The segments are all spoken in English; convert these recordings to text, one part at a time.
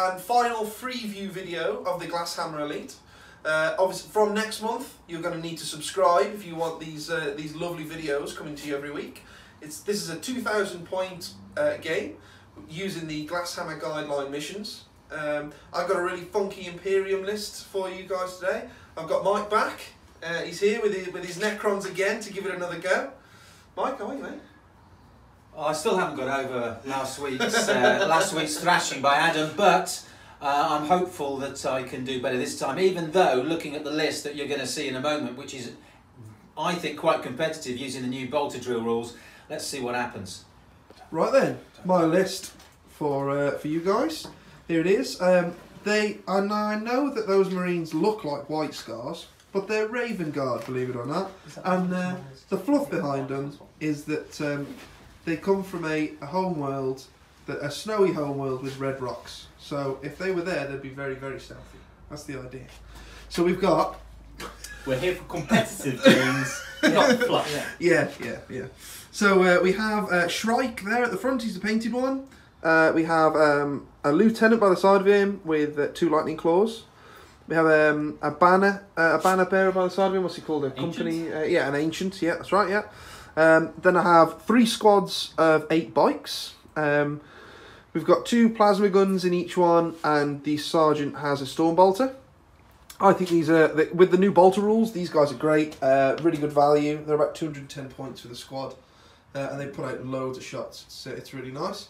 and final freeview video of the Glasshammer Elite. Obviously, from next month, you're going to need to subscribe if you want these lovely videos coming to you every week. This is a 2,000 point game using the Glasshammer Guideline missions. I've got a really funky Imperium list for you guys today. I've got Mike back. He's here with his Necrons again to give it another go. Mike, how are you, mate? Oh, I still haven't got over last week's thrashing by Adam, but I'm hopeful that I can do better this time, even though, looking at the list that you're going to see in a moment, which is, I think, quite competitive using the new bolter drill rules. Let's see what happens. Right then, my list for you guys. Here it is. I know that those Marines look like White Scars, but they're Raven Guard, believe it or not. And the fluff behind them is that they come from a homeworld, a snowy homeworld with red rocks. So if they were there, they'd be very, very stealthy. That's the idea. So we've got... We're here for competitive games, not fluff. Yeah. So we have Shrike there at the front. He's the painted one. We have a lieutenant by the side of him with 2 lightning claws. We have a banner bearer by the side of him. What's he called? A company? Yeah, an ancient. Yeah, that's right. Yeah. Then I have 3 squads of 8 bikes. We've got 2 plasma guns in each one, and the sergeant has a storm bolter. I think these are, with the new bolter rules, these guys are great. Really good value. They're about 210 points for the squad, and they put out loads of shots. It's really nice.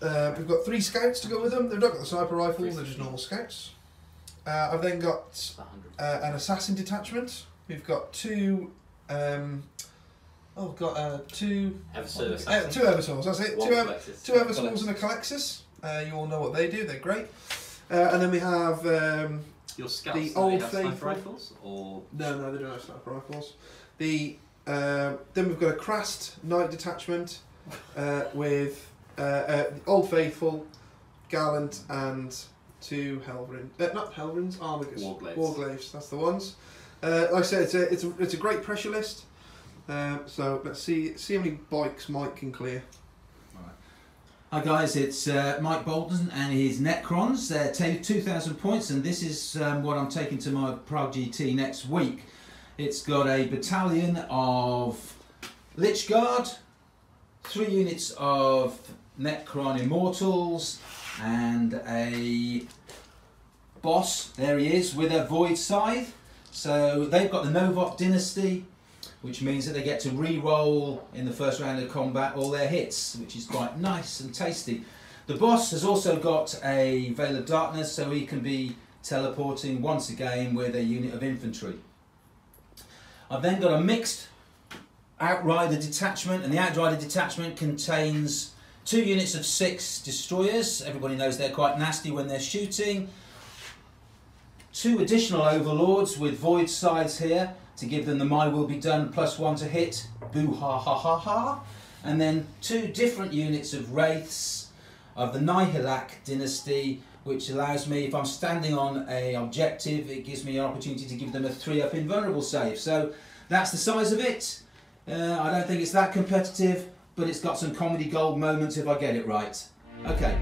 We've got 3 scouts to go with them. They've not got the sniper rifles, they're just normal scouts. I've then got an assassin detachment. We've got 2... two Eversors. That's it. Two Eversors and a Calexis. You all know what they do. They're great. And then we have your scouts. The old sniper rifles, or no, they don't have sniper rifles. Then we've got a Crast Knight detachment with Old Faithful, Gallant, and 2 Helvrins. Not Helvrins, Armigas. Warglaves. That's the ones. Like I said, it's a great pressure list. So let's see how many bikes Mike can clear. Hi guys, it's Mike Bolton and his Necrons. They're 2,000 points, and this is what I'm taking to my Prague GT next week. It's got a battalion of Lich Guard, 3 units of Necron Immortals, and a boss, there he is, with a Void Scythe. So they've got the Novok Dynasty, which means that they get to re-roll in the first round of combat all their hits, which is quite nice and tasty. The boss has also got a Veil of Darkness, so he can be teleporting once a game with a unit of infantry. I've then got a mixed Outrider detachment, and the Outrider detachment contains 2 units of 6 destroyers. Everybody knows they're quite nasty when they're shooting. 2 additional overlords with void sides here to give them the My Will Be Done +1 to hit, boo ha ha ha ha. And then 2 different units of wraiths of the Nihilak dynasty, which allows me, if I'm standing on an objective, it gives me an opportunity to give them a 3-up invulnerable save. So that's the size of it. I don't think it's that competitive, but it's got some comedy gold moments if I get it right. Okay.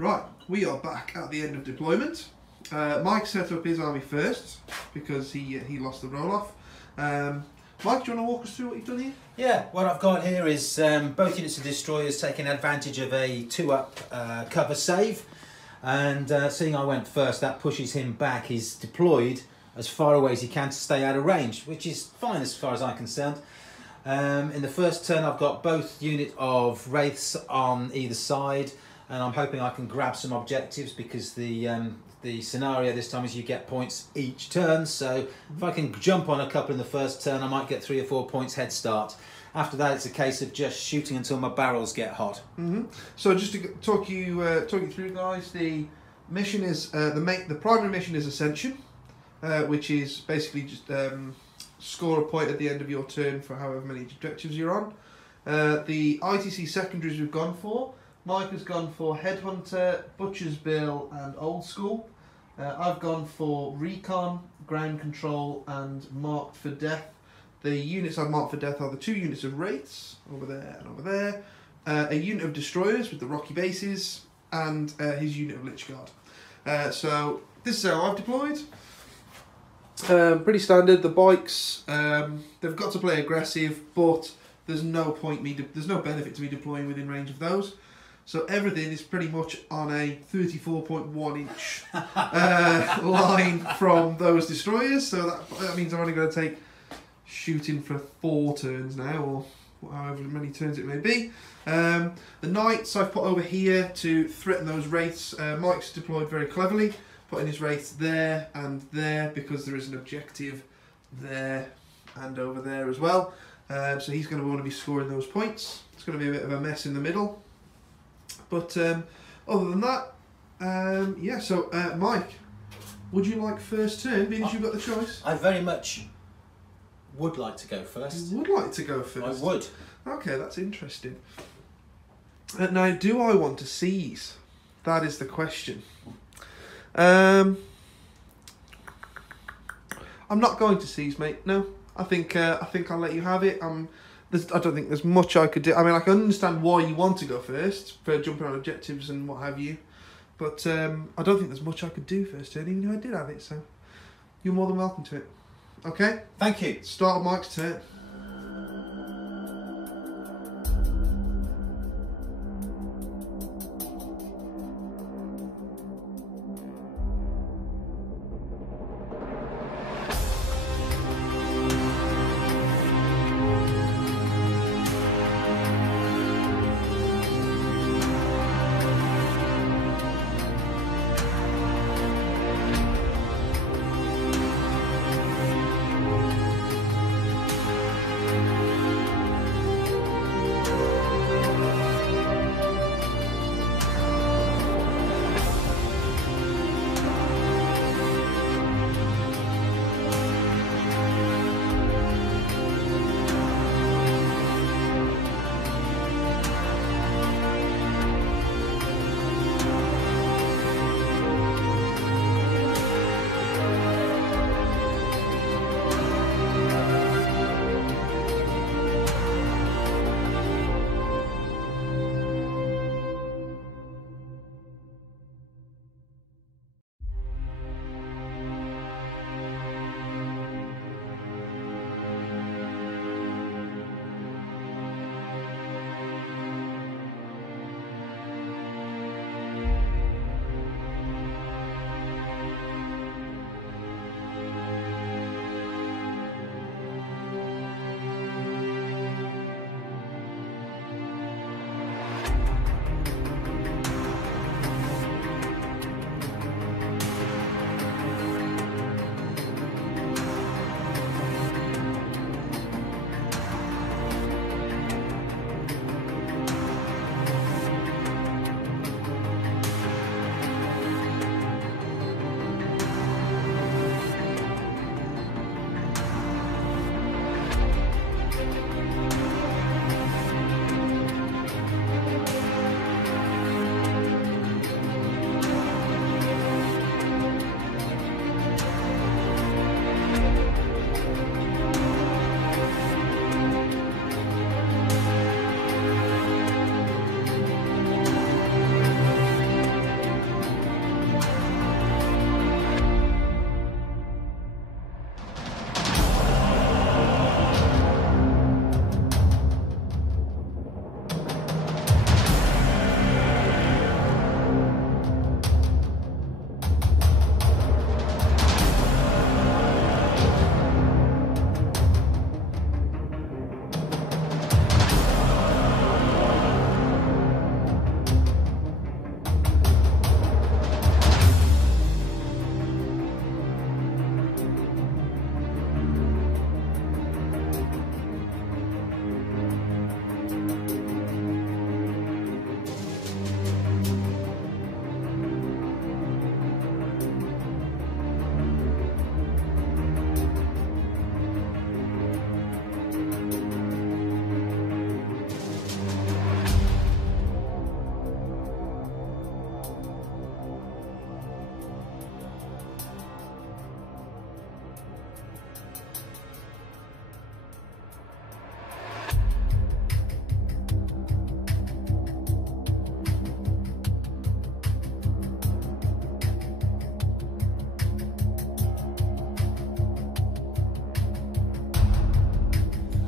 Right, we are back at the end of deployment. Mike set up his army first because he lost the roll-off. Mike, do you want to walk us through what you've done here? Yeah, what I've got here is both units of destroyers taking advantage of a 2-up cover save, and seeing I went first, that pushes him back. He's deployed as far away as he can to stay out of range, which is fine as far as I'm concerned. In the first turn I've got both unit of wraiths on either side, and I'm hoping I can grab some objectives because the scenario this time is you get points each turn, so if I can jump on a couple in the first turn I might get 3 or 4 points head start. After that it's a case of just shooting until my barrels get hot. So just to talk you through, guys, the mission is the primary mission is Ascension, which is basically just score a point at the end of your turn for however many objectives you're on. The ITC secondaries we've gone for, Mike has gone for Headhunter, Butcher's Bill and Old School. I've gone for Recon, Ground Control and Marked for Death. The units I've marked for death are the 2 units of Wraiths, over there and over there, a unit of Destroyers with the Rocky bases, and his unit of Lich Guard. So this is how I've deployed. Pretty standard. The bikes, they've got to play aggressive, but there's no benefit to me deploying within range of those. So everything is pretty much on a 34.1 inch line from those destroyers. So that means I'm only going to take shooting for 4 turns now, or however many turns it may be. The knights I've put over here to threaten those wraiths. Mike's deployed very cleverly, putting his wraiths there and there because there is an objective there and over there as well. So he's going to want to be scoring those points. It's going to be a bit of a mess in the middle. But other than that, yeah, so Mike, would you like first turn, being as you've got the choice? I very much would like to go first. You would like to go first? I would. Okay, that's interesting. Now, do I want to seize? That is the question. I'm not going to seize, mate. No, I think I'll let you have it. I don't think there's much I could do. I mean, I can understand why you want to go first for jumping on objectives and what have you, but I don't think there's much I could do first turn, even if I did have it. So you're more than welcome to it. Okay. Thank you. Start of Mike's turn.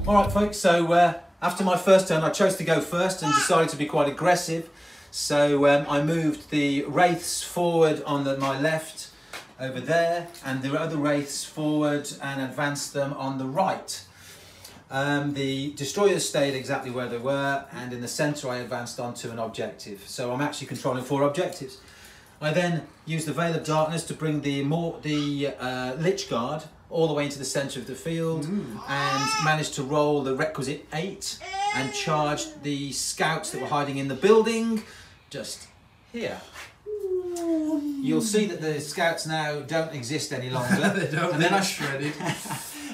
Alright folks, so after my first turn I chose to go first and decided to be quite aggressive. So I moved the wraiths forward on my left over there, and the other wraiths forward and advanced them on the right. The destroyers stayed exactly where they were, and in the centre I advanced onto an objective. So I'm actually controlling 4 objectives. I then used the Veil of Darkness to bring the Lich Guard all the way into the centre of the field, and managed to roll the requisite 8 and charged the scouts that were hiding in the building just here. You'll see that the scouts now don't exist any longer. They don't. And then They're shredded.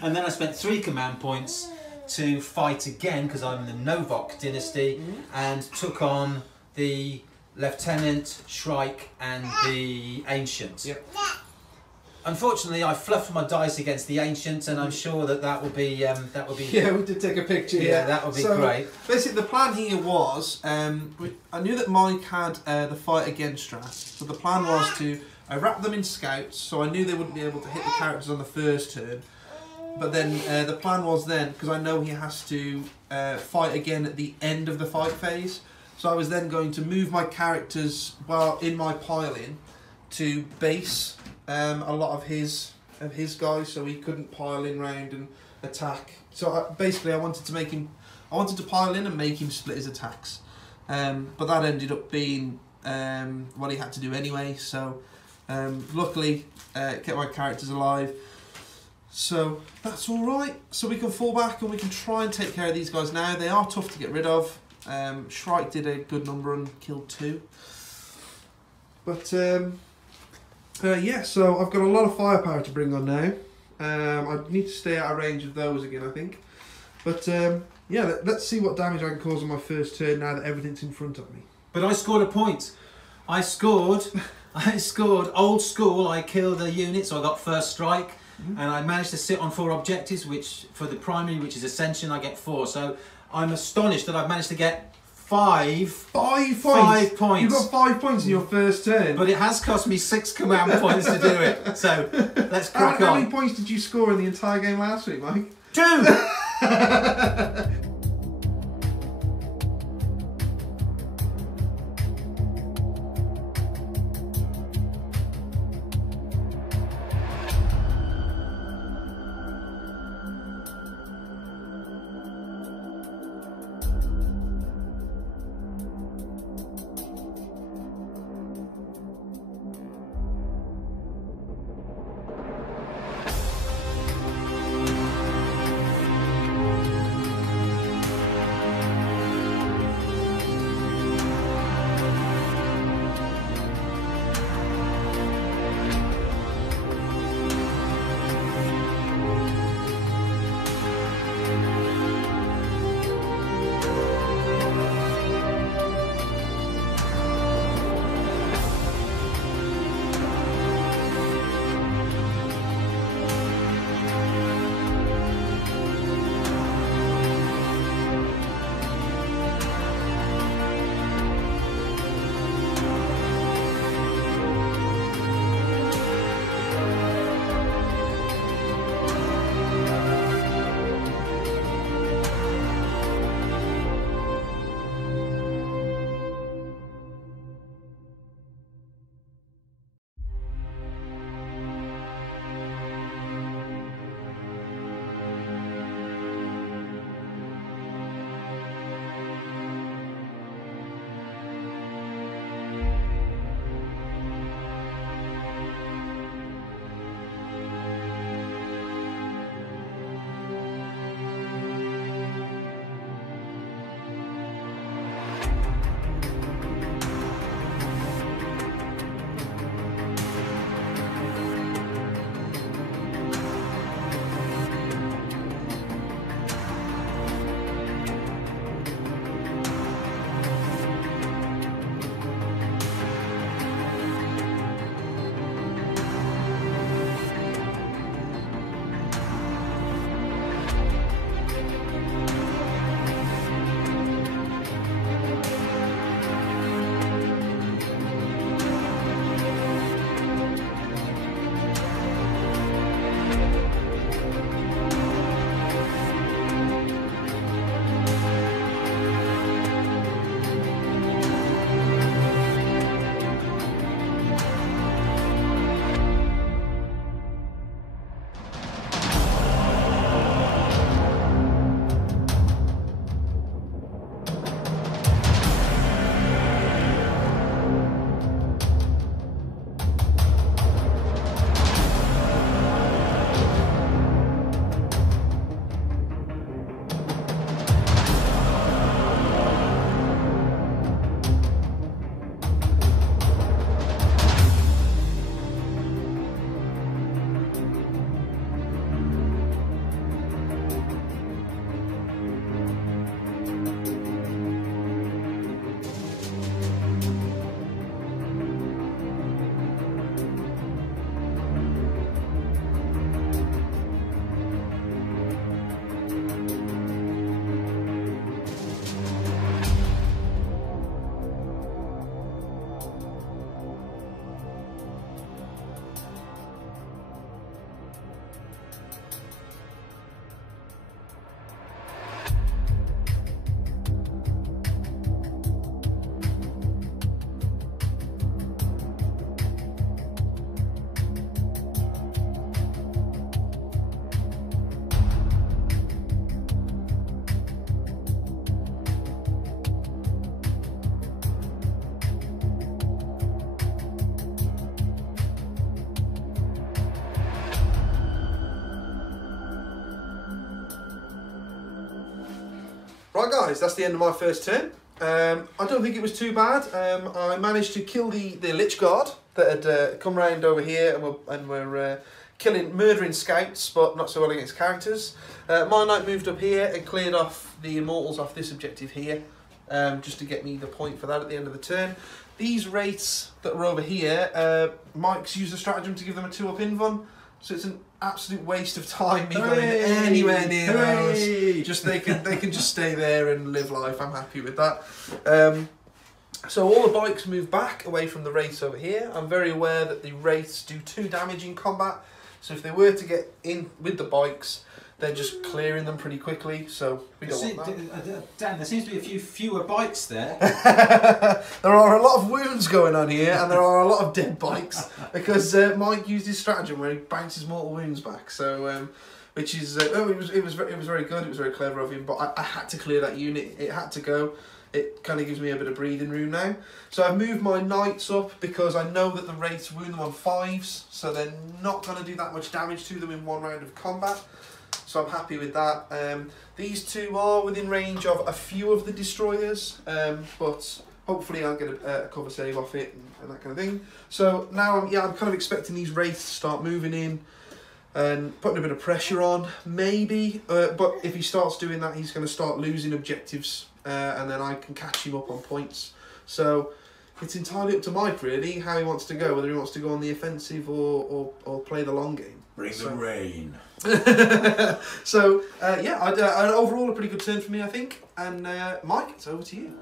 And then I spent 3 command points to fight again, because I'm in the Novok dynasty, and took on the Lieutenant, Shrike, and the Ancient. Yep. Unfortunately, I fluffed my dice against the Ancient, and I'm sure that will be Yeah, we did take a picture. Yeah, that would be great. Basically, the plan here was, I knew that Mike had the fight against strat, so the plan was to wrap them in scouts, so I knew they wouldn't be able to hit the characters on the first turn. But then the plan was then, because I know he has to fight again at the end of the fight phase, so I was then going to move my characters while in my pile-in to base a lot of his guys, so he couldn't pile in round and attack. So basically, I wanted to pile in and make him split his attacks. But that ended up being what he had to do anyway. So luckily, kept my characters alive. So that's all right. So we can fall back and we can try and take care of these guys now. They are tough to get rid of. Shrike did a good number and killed 2. But yeah, so I've got a lot of firepower to bring on now. I need to stay out of range of those again, I think. But yeah, let's see what damage I can cause on my first turn now that everything's in front of me. But I scored a point. I scored old school. I killed a unit, so I got first strike. And I managed to sit on 4 objectives, which for the primary, which is Ascension, I get 4. So I'm astonished that I've managed to get 5 points. 5 points. You got 5 points in your first turn. But it has cost me 6 command points to do it. So let's crack How on. many points did you score in the entire game last week, Mike? 2! Right guys, that's the end of my first turn. I don't think it was too bad. I managed to kill the Lich Guard that had come round over here and were murdering scouts, but not so well against characters. My knight moved up here and cleared off the Immortals off this objective here, just to get me the point for that at the end of the turn. These wraiths that were over here, Mike's used a stratagem to give them a 2-up invuln, so it's an absolute waste of time me going anywhere near those. Just they can just stay there and live life. I'm happy with that. So all the bikes move back away from the wraiths over here. I'm very aware that the wraiths do 2 damage in combat, so if they were to get in with the bikes, they're just clearing them pretty quickly, so we don't want that. Dan, there seems to be a few fewer bikes there. There are a lot of wounds going on here, and there are a lot of dead bikes, because Mike used his stratagem where he bounces mortal wounds back, so which is it was very good, it was very clever of him, but I had to clear that unit, it had to go. It kind of gives me a bit of breathing room now. So I've moved my knights up because I know that the wraiths wound them on 5s, so they're not going to do that much damage to them in 1 round of combat. So I'm happy with that. These 2 are within range of a few of the destroyers, but hopefully I'll get a cover save off it and that kind of thing. So now, I'm kind of expecting these wraiths to start moving in and putting a bit of pressure on, maybe. But if he starts doing that, he's going to start losing objectives, and then I can catch him up on points. So it's entirely up to Mike, really, how he wants to go, whether he wants to go on the offensive or play the long game. Bring the rain. So, yeah, overall a pretty good turn for me, I think. And Mike, it's over to you.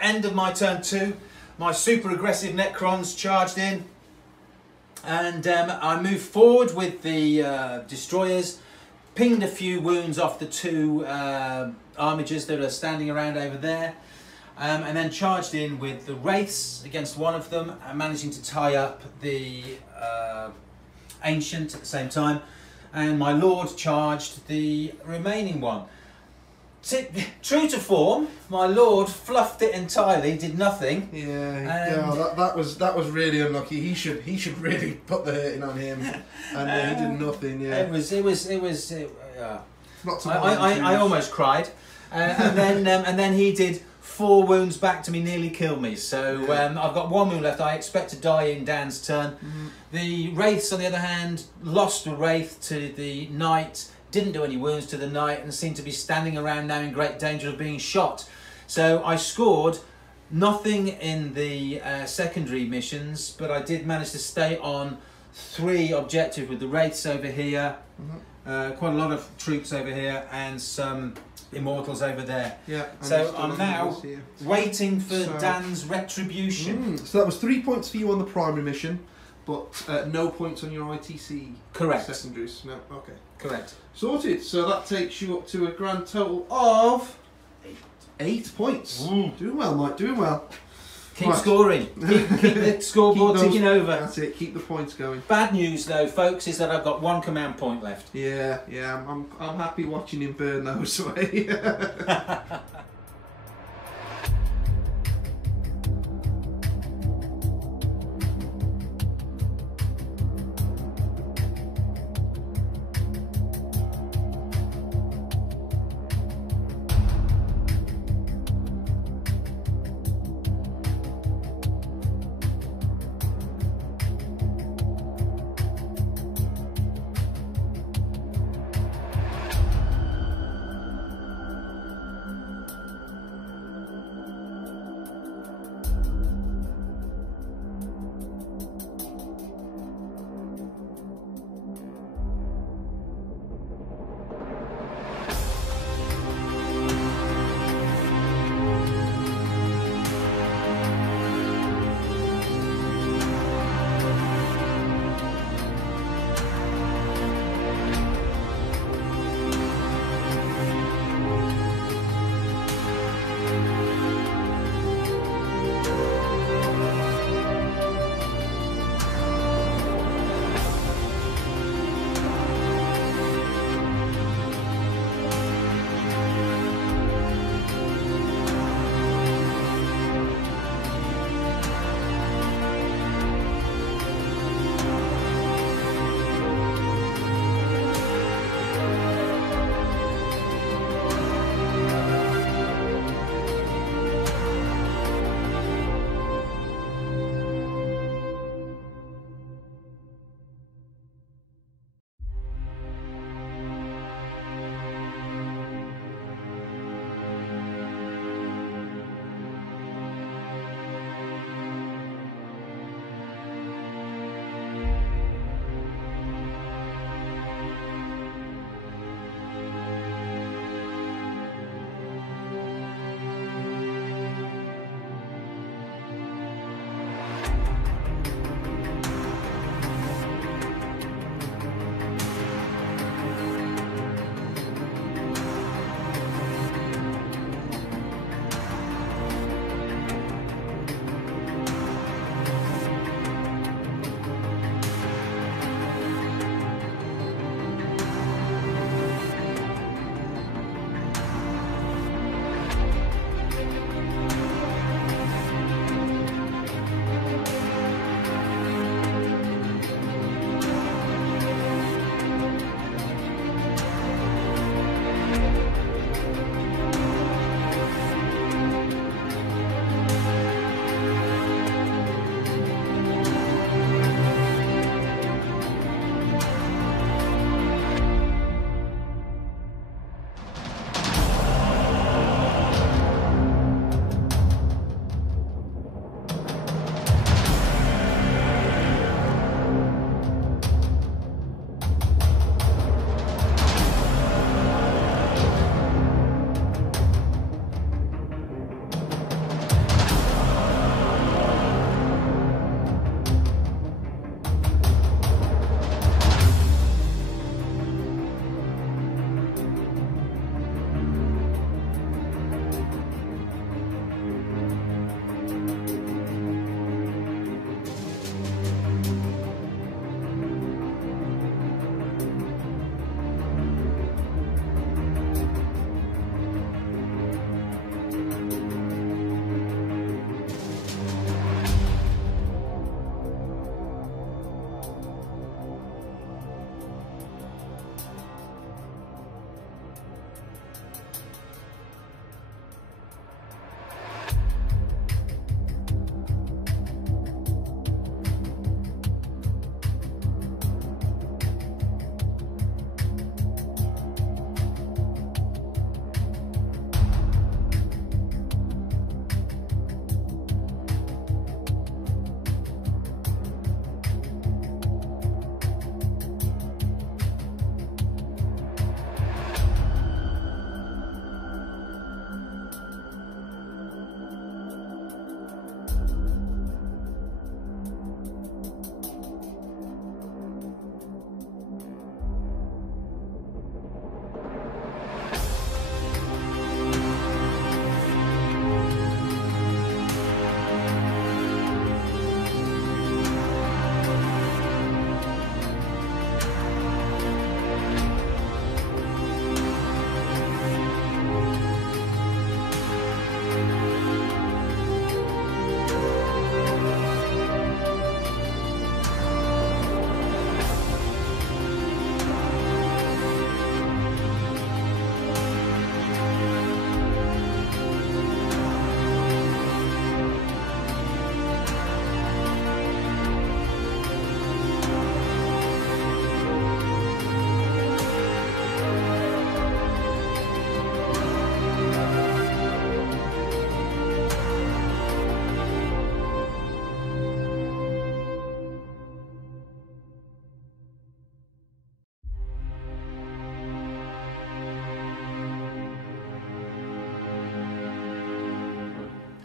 end of my turn 2, my super aggressive Necrons charged in, and I moved forward with the destroyers, pinged a few wounds off the 2 armigers that are standing around over there, and then charged in with the wraiths against one of them, and managing to tie up the ancient at the same time, and my lord charged the remaining one. True to form, my lord fluffed it entirely, did nothing. Yeah, that was really unlucky. He should really put the hurting on him, and he did nothing. Yeah, it was. Not I almost cried, and then he did 4 wounds back to me, nearly killed me. So I've got 1 wound left. I expect to die in Dan's turn. The wraiths, on the other hand, lost a wraith to the knight. Didn't do any wounds to the knight and seemed to be standing around now in great danger of being shot. So I scored nothing in the secondary missions, but I did manage to stay on 3 objectives with the wraiths over here, quite a lot of troops over here, and some immortals over there. Yeah. So I'm now waiting for Dan's retribution. So that was 3 points for you on the primary mission, but no points on your ITC. Correct. Secondaries. No. Okay. Correct. Sorted. So that takes you up to a grand total of 8 points. Doing well, Mike. Doing well. Keep scoring. Keep the scoreboard ticking over. That's it. Keep the points going. Bad news, though, folks, is that I've got 1 command point left. Yeah. I'm happy watching him burn those away.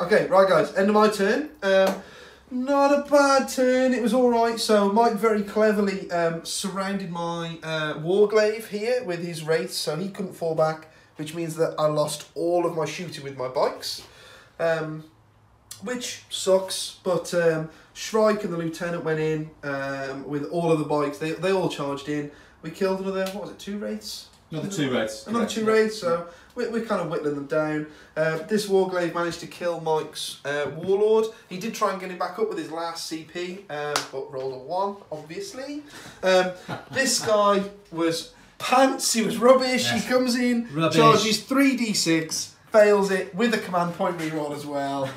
Okay, right guys, end of my turn. Not a bad turn, it was alright. So Mike very cleverly surrounded my Warglaive here with his wraiths, so he couldn't fall back, which means that I lost all of my shooting with my bikes. Which sucks, but Shrike and the Lieutenant went in with all of the bikes. They all charged in. We killed another, what was it, 2 wraiths? Another 2 raids. Another 2 raids, so we're kind of whittling them down. This Warglaive managed to kill Mike's Warlord. He did try and get him back up with his last CP, but rolled a 1, obviously. This guy was pants, he was rubbish. Yes. He comes in, charges 3d6, fails it with a command point reroll as well,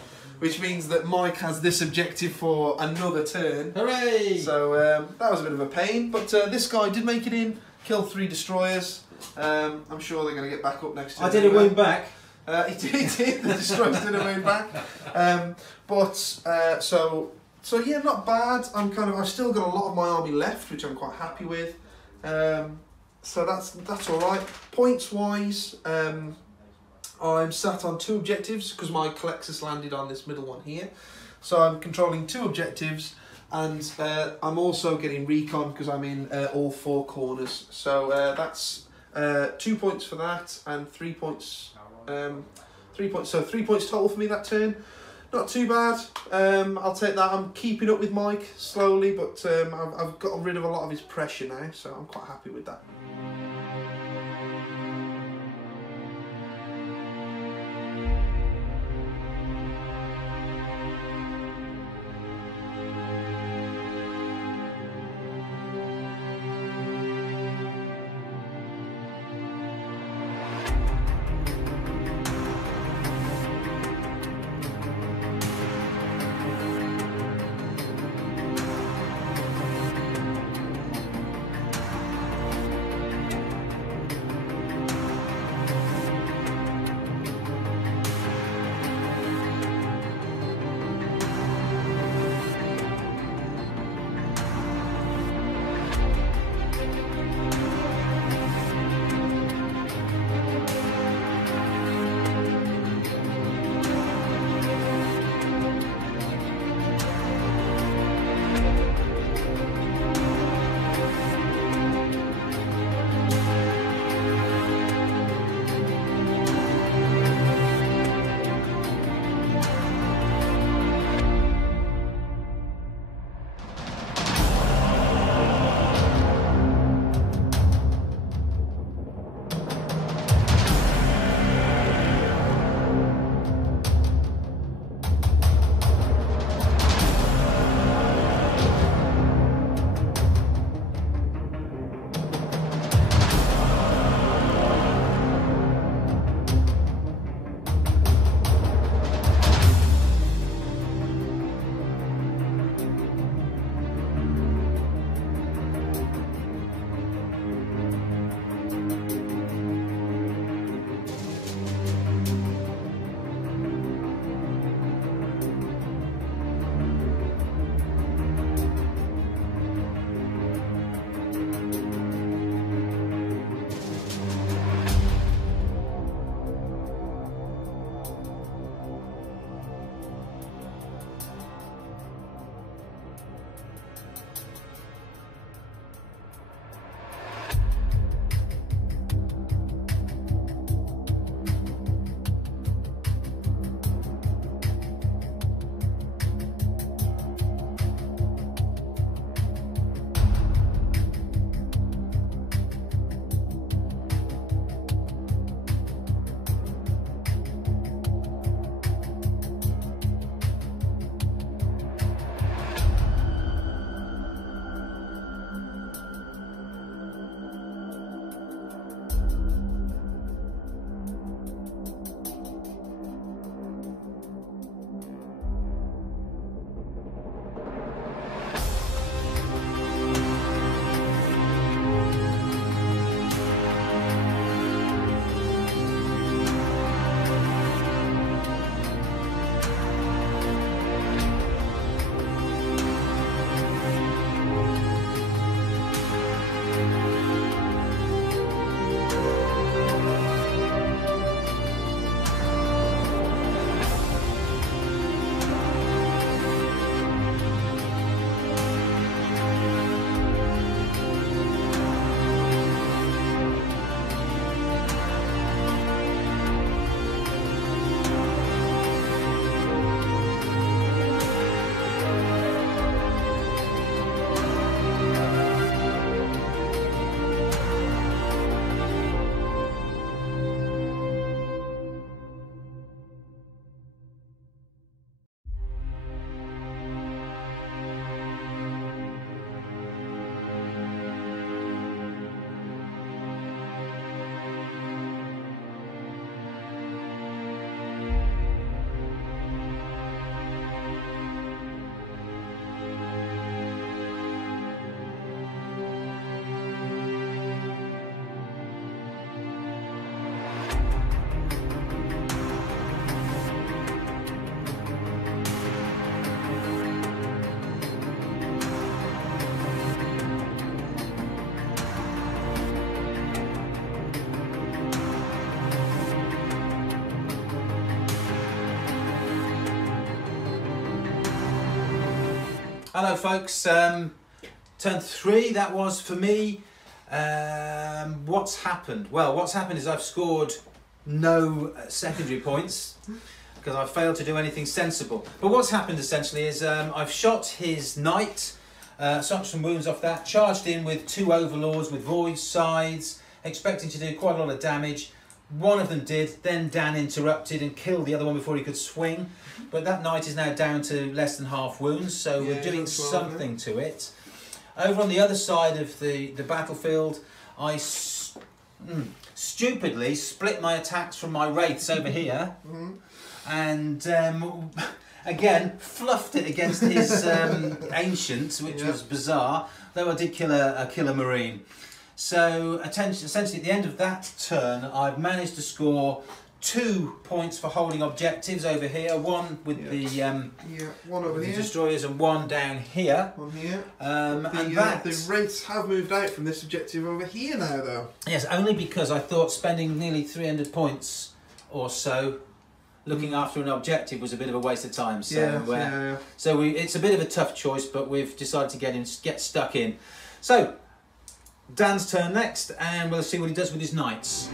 which means that Mike has this objective for another turn. Hooray! So that was a bit of a pain, but this guy did make it in, killed 3 destroyers. I'm sure they're going to get back up next turn. I did a wound back. He did. The destroyers did a wound back. So yeah, not bad. I've still got a lot of my army left, which I'm quite happy with. So that's all right. Points wise, I'm sat on 2 objectives because my Colexus landed on this middle one here. So I'm controlling 2 objectives, and I'm also getting recon because I'm in all 4 corners. So that's 2 points for that, and 3 points. 3 points. So 3 points total for me that turn. Not too bad. I'll take that. I'm keeping up with Mike slowly, but I've got rid of a lot of his pressure now, so I'm quite happy with that. Hello folks, turn 3 that was for me. What's happened? Well, what's happened is I've scored no secondary points because I failed to do anything sensible. But what's happened essentially is I've shot his knight, shot some wounds off that, charged in with 2 overlords with void sides, expecting to do quite a lot of damage. One of them did, then Dan interrupted and killed the other one before he could swing. But that knight is now down to less than half wounds, so Yeah, we're doing that's right, something to it. Over on the other side of the battlefield, I stupidly split my attacks from my wraiths over here, and again fluffed it against his ancient, which was bizarre, though I did kill a marine. So essentially at the end of that turn I've managed to score 2 points for holding objectives over here, one with one over the here, destroyers and one down here. one here. And The wraiths have moved out from this objective over here now, though. yes, only because I thought spending nearly 300 points or so looking after an objective was a bit of a waste of time. So so it's a bit of a tough choice, but we've decided to get stuck in. So Dan's turn next, and we'll see what he does with his knights.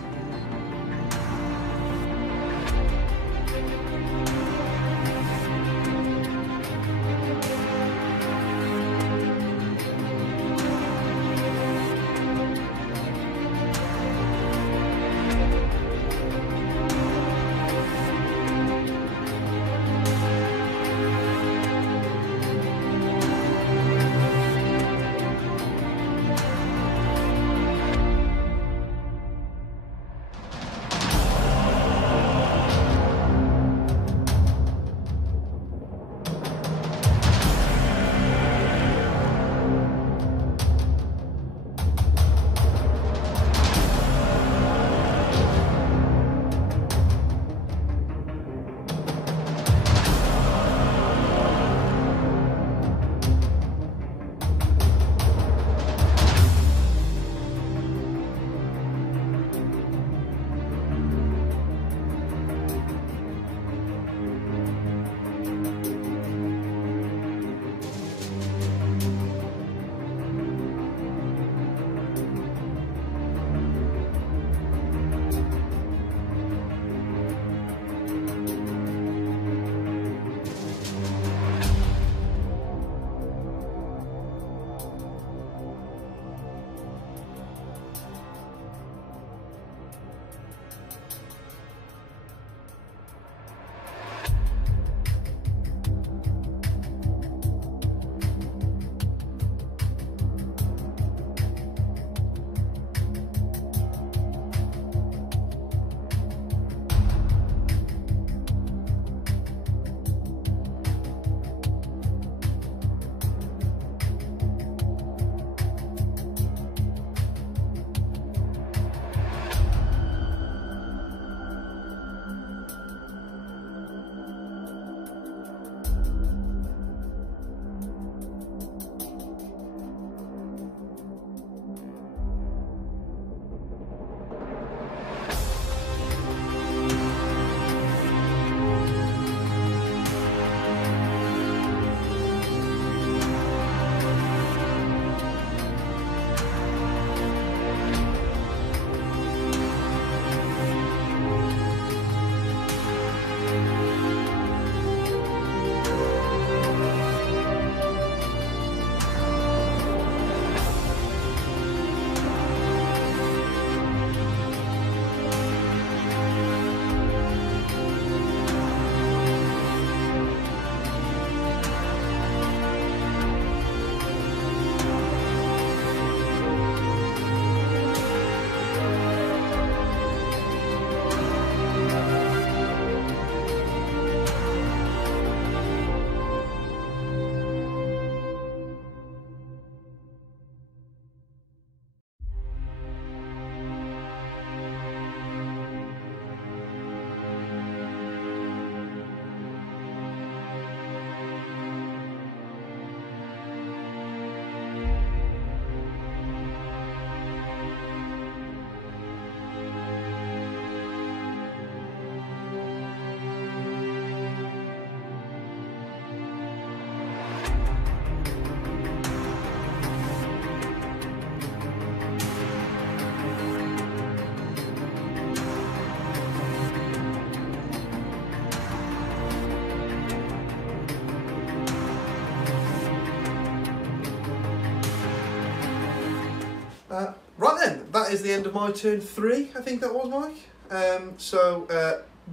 Right then, that is the end of my turn 3, I think that was, Mike.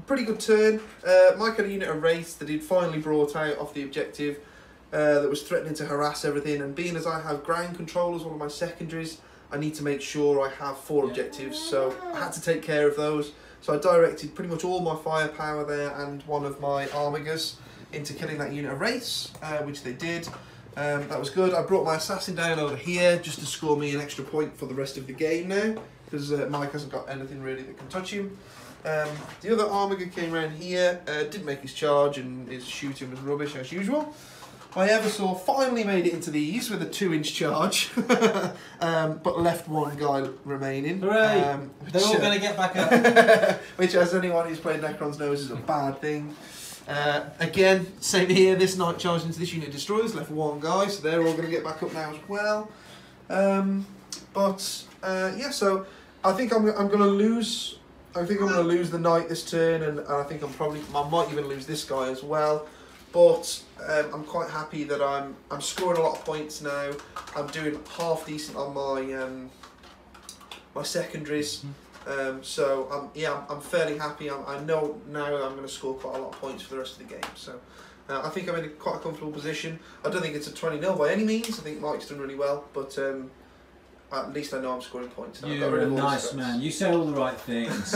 Pretty good turn. Mike had a unit of Wraiths that he'd finally brought out off the objective that was threatening to harass everything, and being as I have ground control as one of my secondaries, I need to make sure I have 4 objectives, so I had to take care of those. So I directed pretty much all my firepower there and one of my Armigers into killing that unit of Wraiths, which they did. That was good. I brought my assassin down over here just to score me an extra point for the rest of the game now, because Mike hasn't got anything really that can touch him. The other Armiger came around here, didn't make his charge, and his shooting was rubbish as usual. My Eversaw finally made it into these with a 2-inch charge, but left one guy remaining. Hooray! They're all going to get back up. Which, as anyone who's played Necrons knows, is a bad thing. Again, same here, this knight charged into this unit of destroyers, left one guy, so they're all going to get back up now as well. Yeah, so I think I'm going to lose. I think I'm going to lose the knight this turn, and I think I might even lose this guy as well. But I'm quite happy that I'm scoring a lot of points now. I'm doing half decent on my my secondaries. So I'm fairly happy. I know now I'm going to score quite a lot of points for the rest of the game. So I think I'm in quite a comfortable position. I don't think it's a 20-0 by any means. I think Mike's done really well, but at least I know I'm scoring points. You're a nice man. You say all the right things.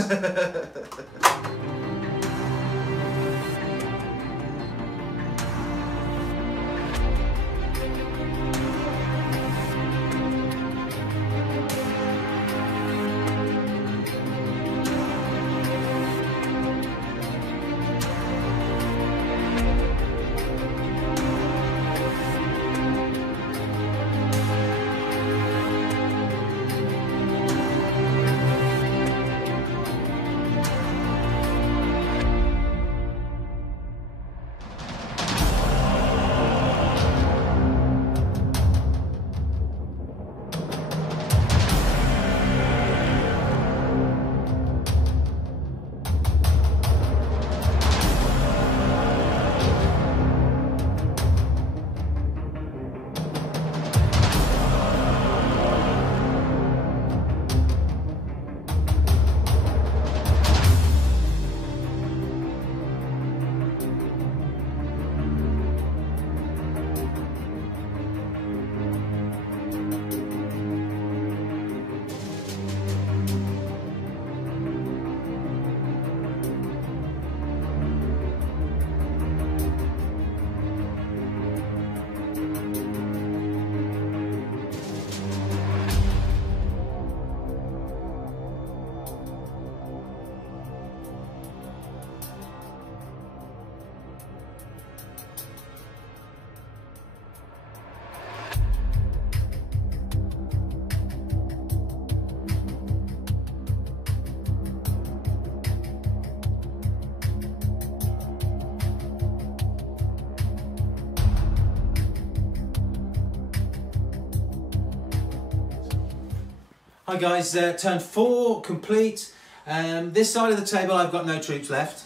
Hi guys, turn 4 complete. This side of the table I've got no troops left.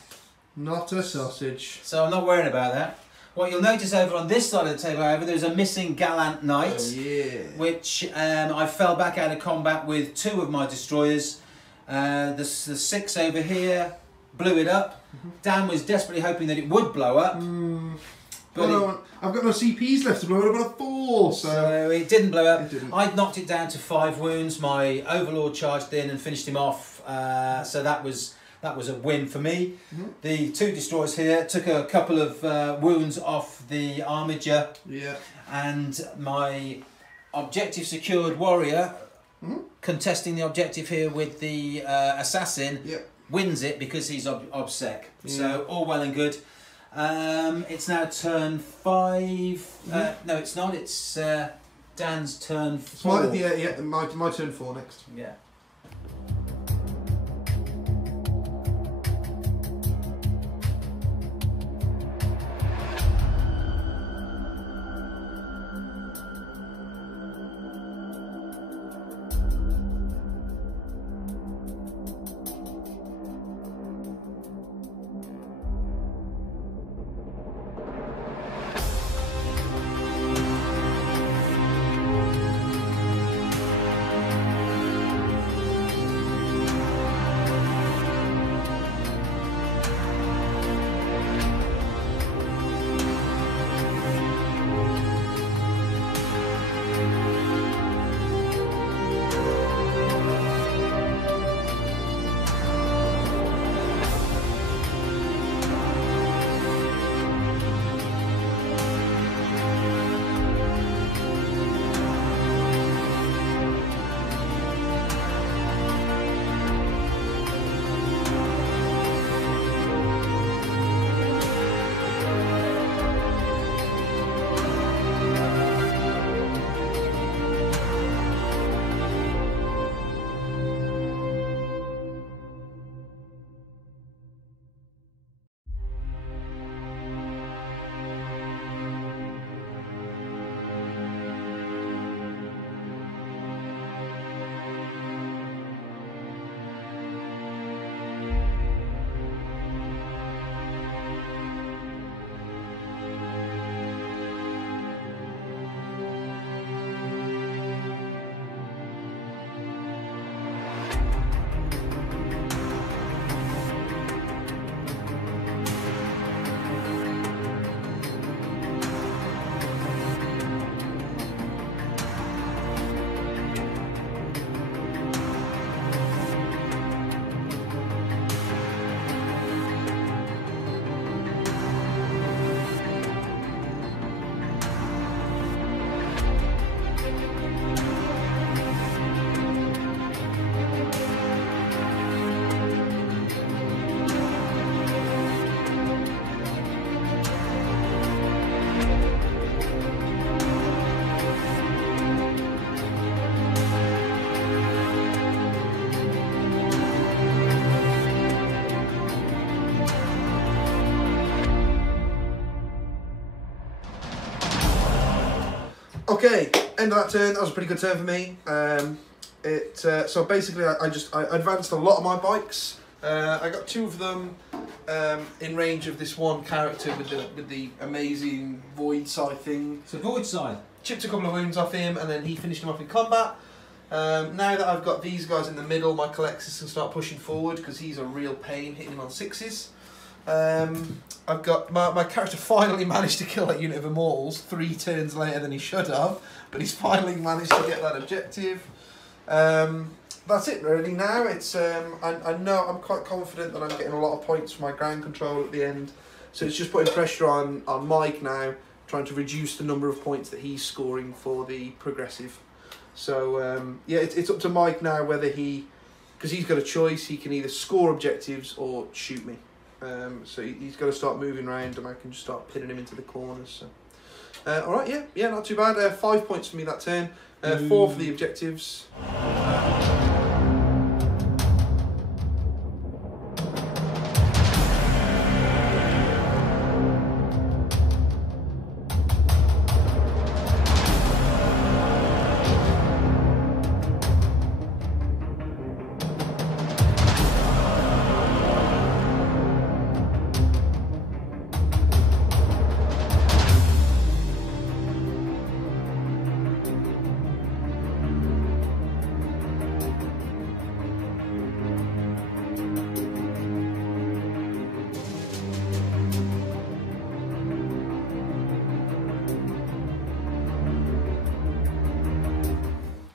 Not a sausage. So I'm not worrying about that. What you'll notice over on this side of the table, however, there's a missing Gallant Knight. Oh, yeah. Which I fell back out of combat with 2 of my destroyers. The 6 over here blew it up. Dan was desperately hoping that it would blow up. But I've got no CPs left to blow it up. I've got a 4, so it didn't blow up. It didn't. I'd knocked it down to 5 wounds. My Overlord charged in and finished him off. So that was a win for me. The 2 destroyers here took a couple of wounds off the Armiger. Yeah. And my objective secured warrior, contesting the objective here with the assassin, wins it because he's obsec. So all well and good. It's now turn 5. No, it's not. It's Dan's turn 4. My turn 4 next. Yeah. Okay, end of that turn. That was a pretty good turn for me. So basically, I advanced a lot of my bikes. I got 2 of them in range of this one character with the amazing void scythe thing. So void scythe. Chipped a couple of wounds off him, and then he finished him off in combat. Now that I've got these guys in the middle, my Colexis can start pushing forward because he's a real pain hitting him on 6s. I've got my character finally managed to kill that unit of Immortals 3 turns later than he should have, but he's finally managed to get that objective. That's it really. Now it's I know I'm quite confident that I'm getting a lot of points for my ground control at the end, so it's just putting pressure on Mike now, trying to reduce the number of points that he's scoring for the progressive. So yeah, it's up to Mike now whether because he's got a choice, he can either score objectives or shoot me. So he's got to start moving around, and I can just start pinning him into the corners. So all right, yeah, not too bad. 5 points for me that turn. 4 for the objectives.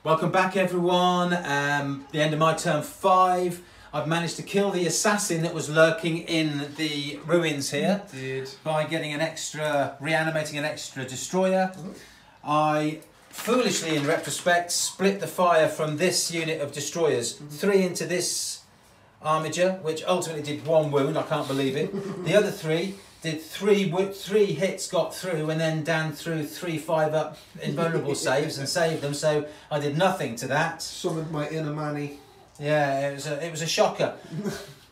Welcome back everyone. The end of my turn 5. I've managed to kill the assassin that was lurking in the ruins here by getting reanimating an extra destroyer. I foolishly, in retrospect, split the fire from this unit of destroyers, 3 into this armiger, which ultimately did 1 wound. I can't believe it. The other 3 did 3 hits, got through, and then Dan threw 3 5-up invulnerable saves and saved them. So I did nothing to that. Summoned my inner Manny. Yeah, it was a shocker.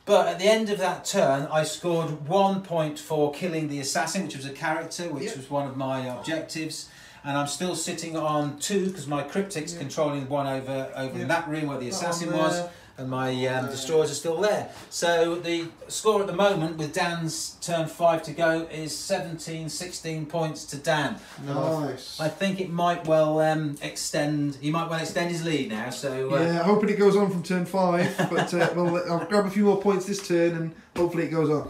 But at the end of that turn, I scored 1 point for killing the assassin, which was a character, which was one of my objectives. And I'm still sitting on 2 because my cryptic's controlling 1 over in that room where the assassin was. And my destroyers are still there. So the score at the moment, with Dan's turn 5 to go, is 16 points to Dan. Nice. I think it might well extend. He might well extend his lead now. So yeah, hoping it goes on from turn 5. But I'll grab a few more points this turn, and hopefully it goes on.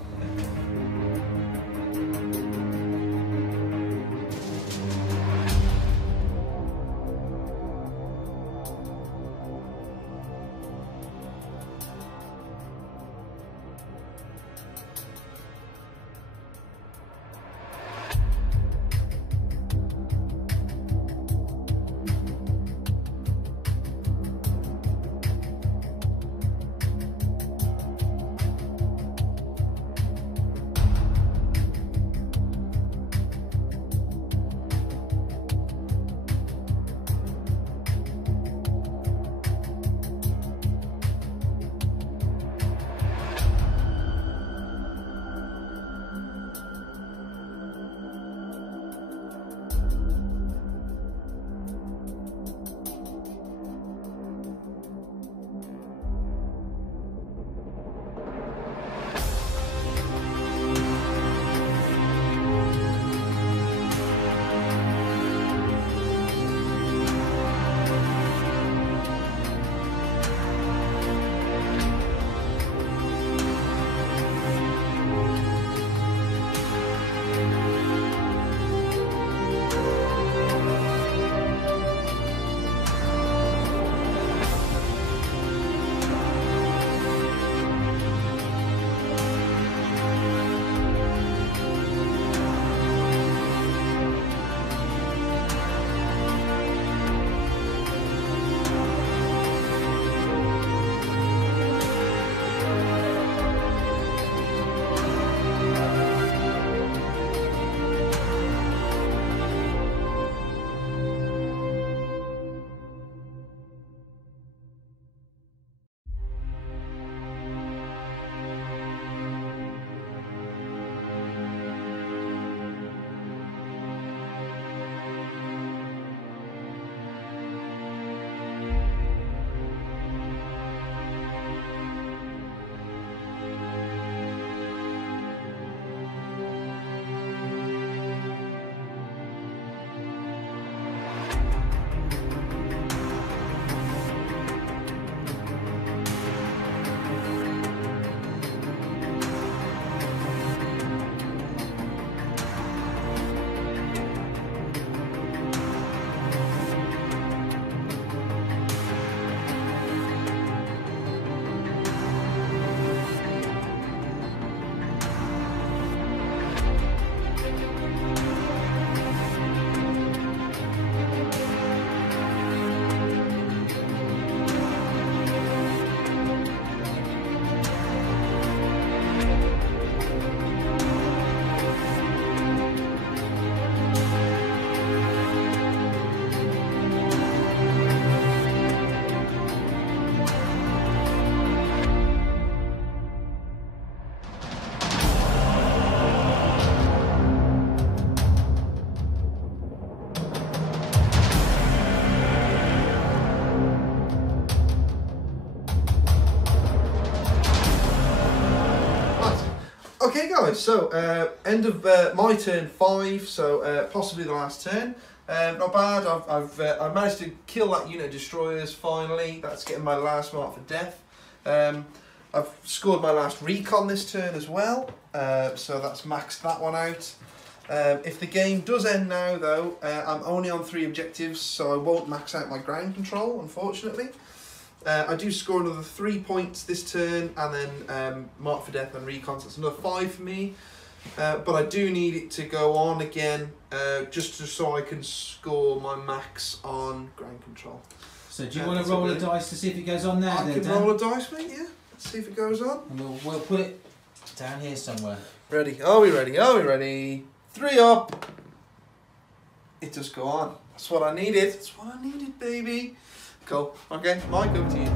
Okay guys, so end of my turn 5, so possibly the last turn. Not bad. I've managed to kill that unit of destroyers finally. That's getting my last mark for death. I've scored my last recon this turn as well, so that's maxed that one out. If the game does end now though, I'm only on 3 objectives, so I won't max out my ground control, unfortunately. I do score another 3 points this turn, and then mark for death and recon, so that's another 5 for me. But I do need it to go on again, just so I can score my max on ground control. So do you want to roll a dice to see if it goes on there? I can Dan? roll a dice, mate, yeah. Let's see if it goes on. And we'll put it down here somewhere. Ready? Are we ready? Are we ready? 3 up. It does go on. That's what I needed. That's what I needed, baby. Cool. Okay, Mike, over to you.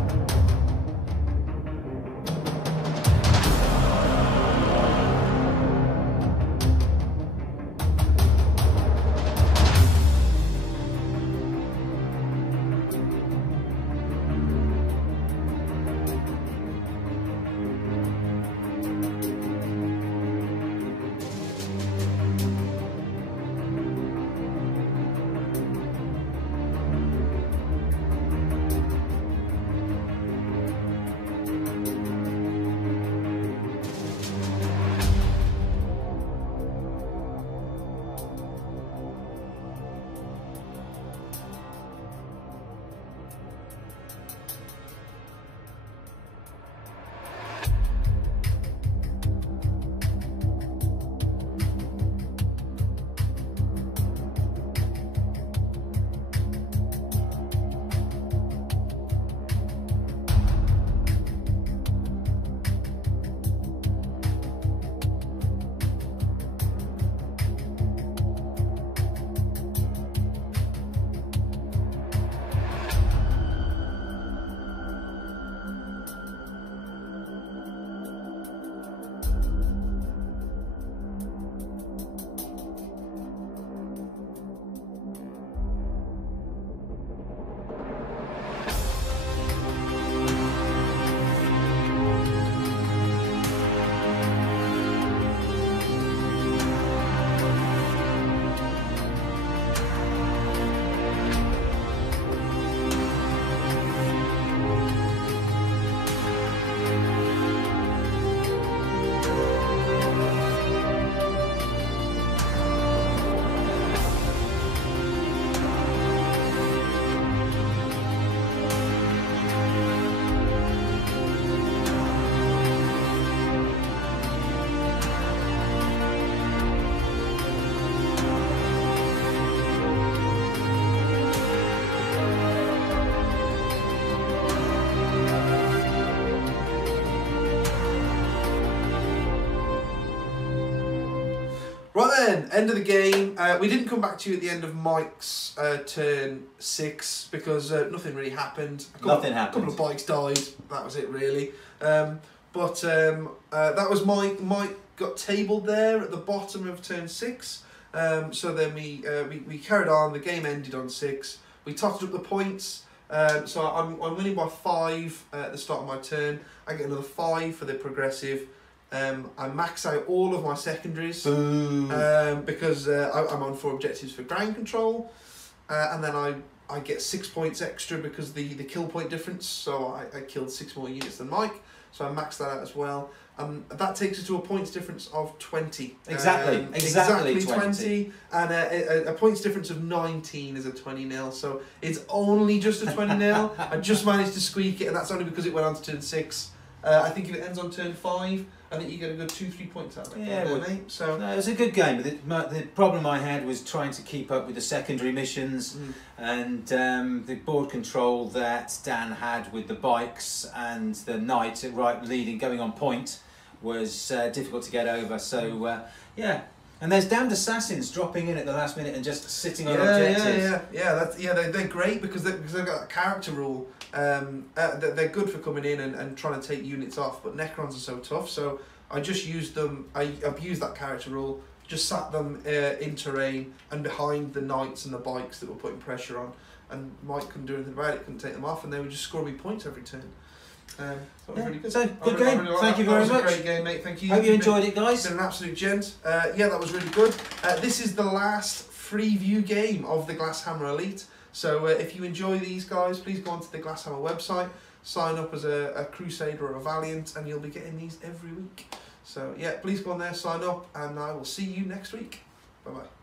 Right then, end of the game. We didn't come back to you at the end of Mike's turn 6 because nothing really happened. Nothing happened. A couple of bikes died. That was it really. But that was Mike got tabled there at the bottom of turn 6. So then we carried on. The game ended on 6. We totted up the points. So I'm winning by 5 at the start of my turn. I get another 5 for the progressive. I max out all of my secondaries because I'm on 4 objectives for ground control, and then I get 6 points extra because the kill point difference. So I killed 6 more units than Mike, so I maxed that out as well. That takes us to a points difference of 20. Exactly 20, and a points difference of 19 is a 20-0. So it's only just a 20-0. I just managed to squeak it, and that's only because it went on to turn 6. I think if it ends on turn 5, I think you get a good 2-3 points out of it. Yeah, mate. So no, it was a good game. The problem I had was trying to keep up with the secondary missions and the board control that Dan had with the bikes and the knight going on point was difficult to get over. So yeah. And there's damned assassins dropping in at the last minute and just sitting on objectives. They're great because they've got a character rule. They're good for coming in and trying to take units off, but Necrons are so tough. So I just used them. I've used that character rule. Just sat them in terrain and behind the knights and the bikes that were putting pressure on. And Mike couldn't do anything about it. Couldn't take them off, and they would just score me points every turn. That was really good. So, good game. Really Thank you very much. much. That was a great game, mate. Thank you. Hope you enjoyed it, guys. It's been an absolute gent. Yeah, that was really good. This is the last freeview game of the Glasshammer Elite. So if you enjoy these guys, please go onto the Glasshammer website, sign up as a Crusader or a Valiant, and you'll be getting these every week. So yeah, please go on there, sign up, and I will see you next week. Bye bye.